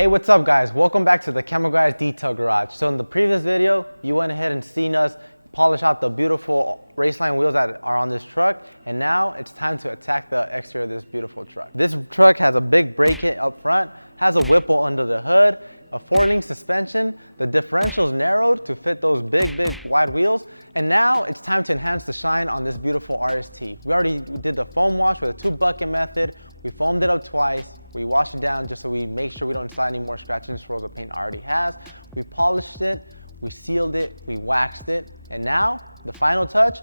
Hey, what's up guys? Welcome back to the Camera Guys Detail Garage. So in the previous video, you went ahead and seen us polish out the beautiful raceline wheels that are on this truck, and now it's time to attack the exterior of this beautiful truck. This truck has a big brake kit up front, has a Whipple under the hood, a 4-link suspension, the differential is narrowed to fit those big wide wheels, and now it's time to enhance the shine on this beautiful RST. We already did the foam wash with a 2-bucket method. We foamed it up twice, we washed it down just so we make sure we don't install any more scratches and swirls the paint already has. We polished it, we sealed it, we waxed it, and now the final touch,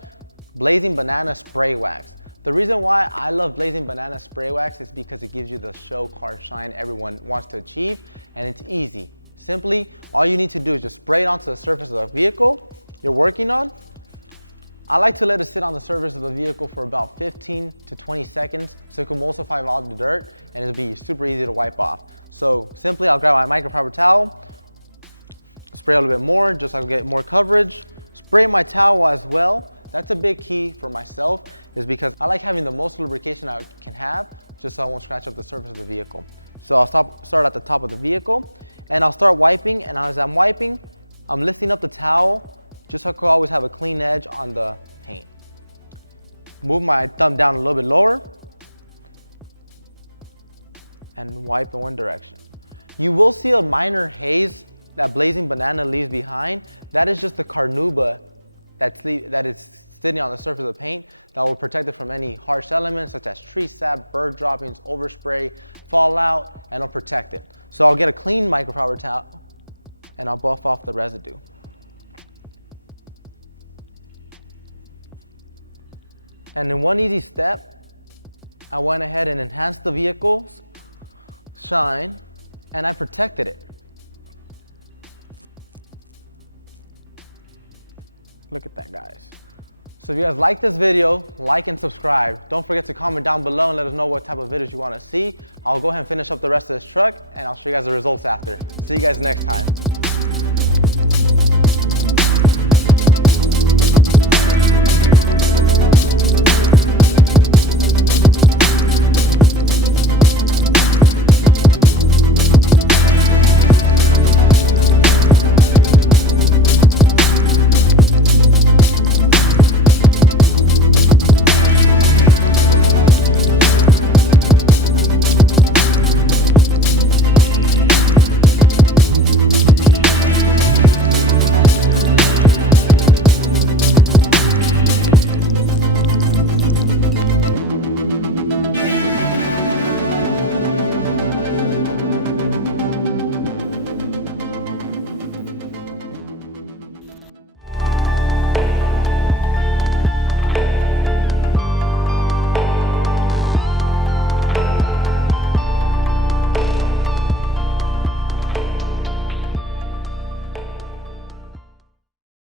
Blazin Banana spray wax. The reason why I love Blazin Banana spray wax is because it gives you the show car shine everyone wants to achieve, and it's easy. Simply, all you need to do is just spray it onto the surface of the vehicle you're working on. I like to let it sit on the surface of the vehicle for about 15 to 20 seconds so it can emulsify all the dirt and it'll be super easy to wipe off. So simply, I'll grab my microfiber towel, spray a little bit more just so I can get more coverage. Spray my towel as well. That's a big key for myself, is because I like having the most lubrication I can have just so I won't scratch up the surface of the vehicle. So I'll start at the top of the vehicle and I'll start wiping, and as I'm wiping, I'm lifting up the towel just so I can always have a clean edge on the paint. Move my thumb down a little bit lower and wipe in one direction. You will see a minor haze that Blazin Banana leaves behind. That is just the carnauba that is sitting on the surface of the paint that will protect it from any harsh elements such as tree sap, bird droppings, overspray, fallout, and it'll protect it. So I'll get a clean microfiber towel and I'll buff off the residue. And in one easy step, I went ahead and enhanced the vehicle's shine, and I protected it. Look at that, guys. So if you guys like this video, like and subscribe. Don't forget to comment down below and let us know what type of videos you want to see. I'll go ahead and finish up the rest of this truck, and I'll show you guys the results after. See you guys next time.